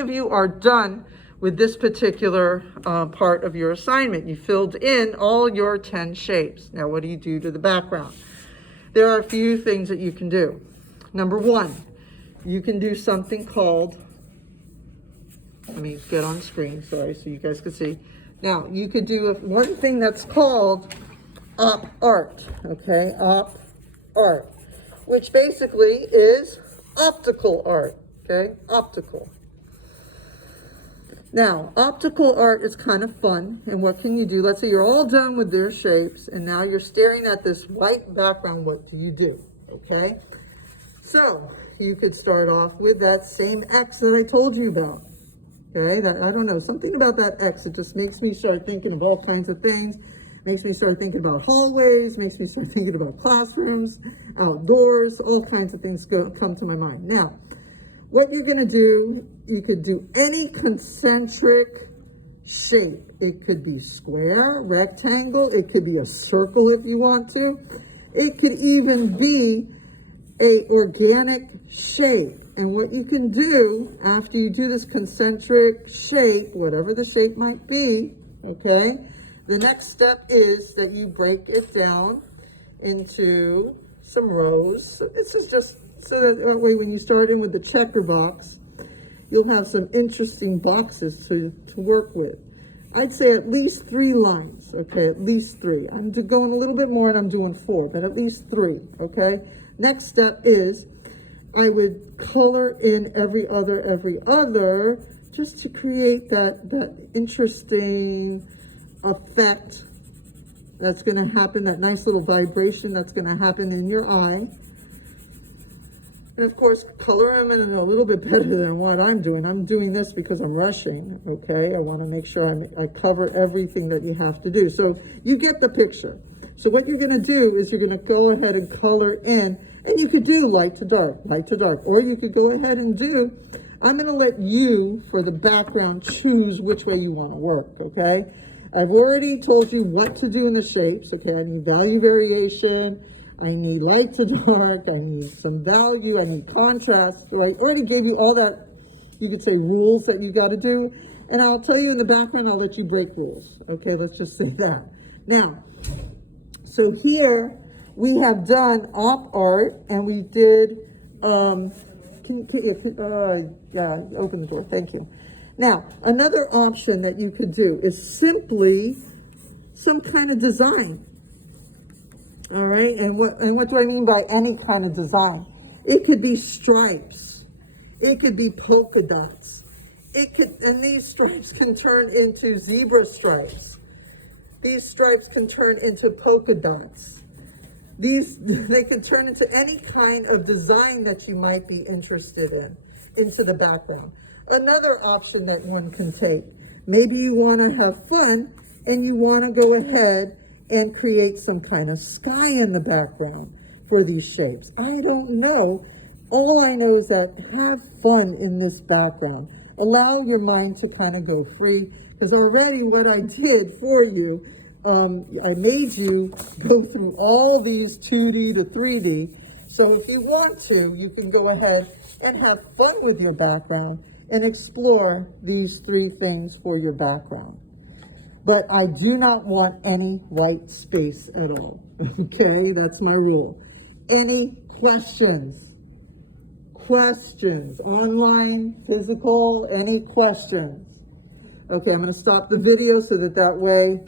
of you are done with this particular part of your assignment. You filled in all your 10 shapes. Now, what do you do to the background? There are a few things that you can do. Number one, you can do something called, let me get on screen, sorry, so you guys can see. Now, you could do one thing that's called op art, okay? Op art, which basically is optical art, okay? Optical. Now, optical art is kind of fun, and what can you do? Let's say you're all done with their shapes, and now you're staring at this white background. What do? Okay? So, you could start off with that same X that I told you about. Okay? That, I don't know, something about that X, it just makes me start thinking of all kinds of things, makes me start thinking about hallways, makes me start thinking about classrooms, outdoors, all kinds of things come to my mind. Now, what you're going to do, you could do any concentric shape. It could be square, rectangle, it could be a circle if you want to. It could even be a organic shape. And what you can do after you do this concentric shape, whatever the shape might be, okay, the next step is that you break it down into some rows. So this is just so that way when you start in with the checker box, you'll have some interesting boxes to work with. I'd say at least 3 lines, okay, at least 3. I'm going a little bit more and I'm doing 4, but at least 3, okay? Next step is I would color in every other, just to create that interesting effect that's going to happen, that nice little vibration that's going to happen in your eye. And of course, color them in a little bit better than what I'm doing. I'm doing this because I'm rushing, okay? I want to make sure I cover everything that you have to do. So you get the picture. So what you're going to do is you're going to go ahead and color in, and you could do light to dark, or you could go ahead and do, I'm going to let you, for the background, choose which way you want to work, okay? I've already told you what to do in the shapes, okay? I need value variation, I need light to dark, I need some value, I need contrast. So I already gave you all that, you could say, rules that you got to do. And I'll tell you in the background, I'll let you break rules. Okay, let's just say that. Now, so here we have done op art, and we did, open the door, thank you. Now, another option that you could do is simply some kind of design. All right, and what do I mean by any kind of design? It could be stripes, it could be polka dots, and these stripes can turn into zebra stripes. These stripes can turn into polka dots. They can turn into any kind of design that you might be interested in, into the background. Another option that one can take, maybe you want to have fun and you want to go ahead and create some kind of sky in the background for these shapes. I don't know. All I know is that have fun in this background. Allow your mind to kind of go free, because already what I did for you, I made you go through all these 2D to 3D. So if you want to, you can go ahead and have fun with your background and explore these 3 things for your background. But I do not want any white space at all, okay? That's my rule. Any questions? Questions, online, physical, any questions? Okay, I'm gonna stop the video so that way